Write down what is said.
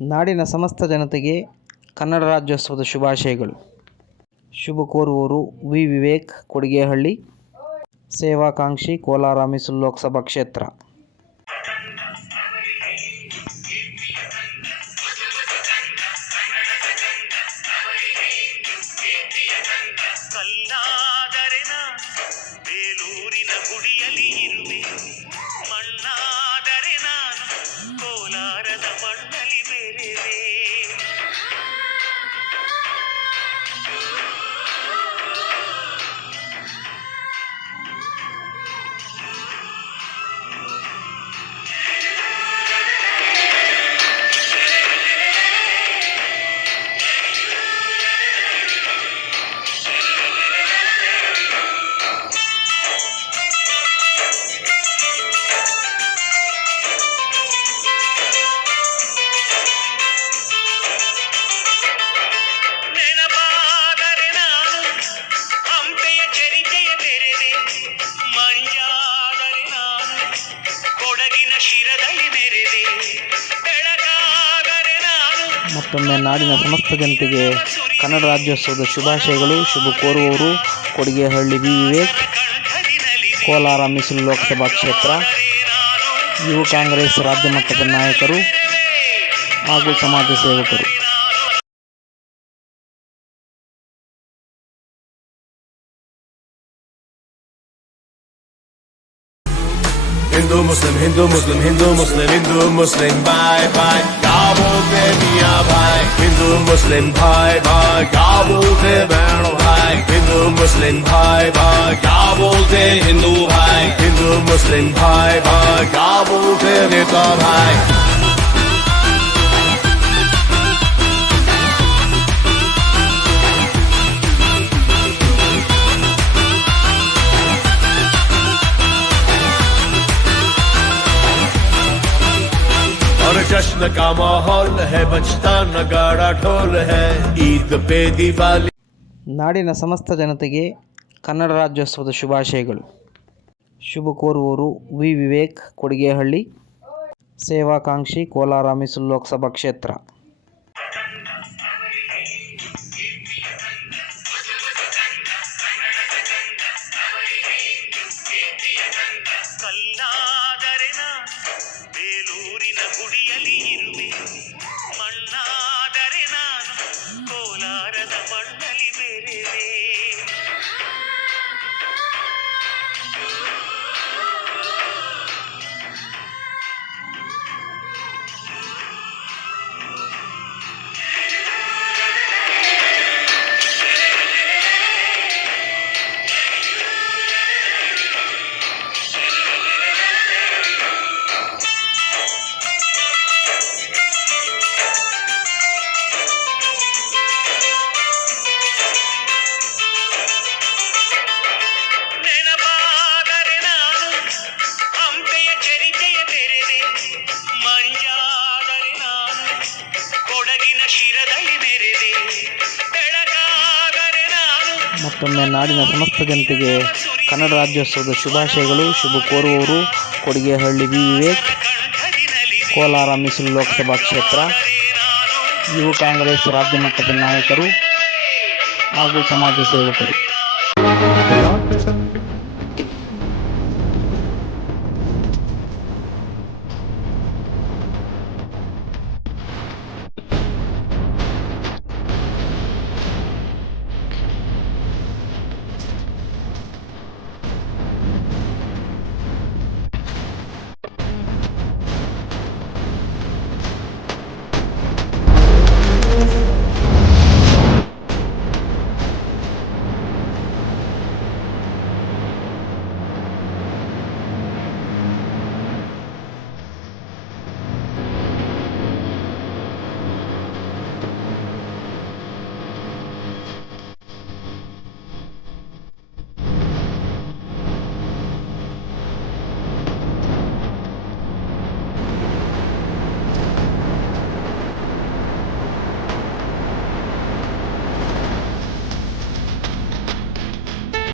ನಾಡಿನ ಸಮಸ್ತ ಜನತೆಗೆ ಕನ್ನಡ ರಾಜ್ಯೋತ್ಸವದ ಶುಭಾಶಯಗಳು. ಶುಭ ಕೋರುವವರು ವಿ. ವಿವೇಕ್, ಕೊಡಿಗೆಹಳ್ಳಿ, ಸೇವಾಕಾಂಕ್ಷಿ, ಕೋಲಾರ ಮೀಸಲು ಲೋಕಸಭಾ ಕ್ಷೇತ್ರ. ಮತ್ತೊಮ್ಮೆ ನಾಡಿನ ಸಮಸ್ತ ಜನತೆಗೆ ಕನ್ನಡ ರಾಜ್ಯೋತ್ಸವದ ಶುಭಾಶಯಗಳು. ಶುಭ ಕೋರುವವರು ಕೊಡಿಗೇಹಳ್ಳಿ ವಿ. ವಿವೇಕ್, ಕೋಲಾರ ಮೀಸಲು ಲೋಕಸಭಾ ಕ್ಷೇತ್ರ, ಯುವ ಕಾಂಗ್ರೆಸ್ ರಾಜ್ಯ ಮಟ್ಟದ ನಾಯಕರು ಹಾಗೂ ಸಮಾಜ ಸೇವಕರು. Hindu Muslim, Hindu Muslim, Hindu Muslim, Hindu Muslim, bye bye. क्या बोलते मियाँ भाई हिंदू मुस्लिम भाई भाई क्या बोलते बहनों भाई हिंदू मुस्लिम भाई भाई क्या बोलते हिंदू भाई हिंदू मुस्लिम भाई भाई क्या बोलते नेता भाई जश्न का माहौल है बजता नगाड़ा ढोल है ईद पे दिवाली ನಾಡಿನ ಸಮಸ್ತ ಜನತೆಗೆ ಕನ್ನಡ ರಾಜ್ಯೋತ್ಸವದ ಶುಭಾಶಯಗಳು ಶುಭ ಕೋರುವವರು ವಿ ವಿವೇಕ್ ಕೊಡಿಗೇಹಳ್ಳಿ ಸೇವಾಕಾಂಕ್ಷಿ ಕೋಲಾರ ಮೀಸಲು ಲೋಕಸಭಾ ಕ್ಷೇತ್ರ ಮತ್ತೊಮ್ಮೆ ನಾಡಿನ ಸಮಸ್ತ ಜನತೆಗೆ ಕನ್ನಡ ರಾಜ್ಯೋತ್ಸವದ ಶುಭಾಶಯಗಳು. ಶುಭ ಕೋರುವವರು ಕೊಡಿಗೆಹಳ್ಳಿ ವಿ. ವಿವೇಕ್. ಕೋಲಾರ ಮೀಸಲು ಲೋಕಸಭಾ ಕ್ಷೇತ್ರ. ಯುವ ಕಾಂಗ್ರೆಸ್ ರಾಜ್ಯ ಮಟ್ಟದ ನಾಯಕರು ಹಾಗೂ ಸಮಾಜ ಸೇವಕರು.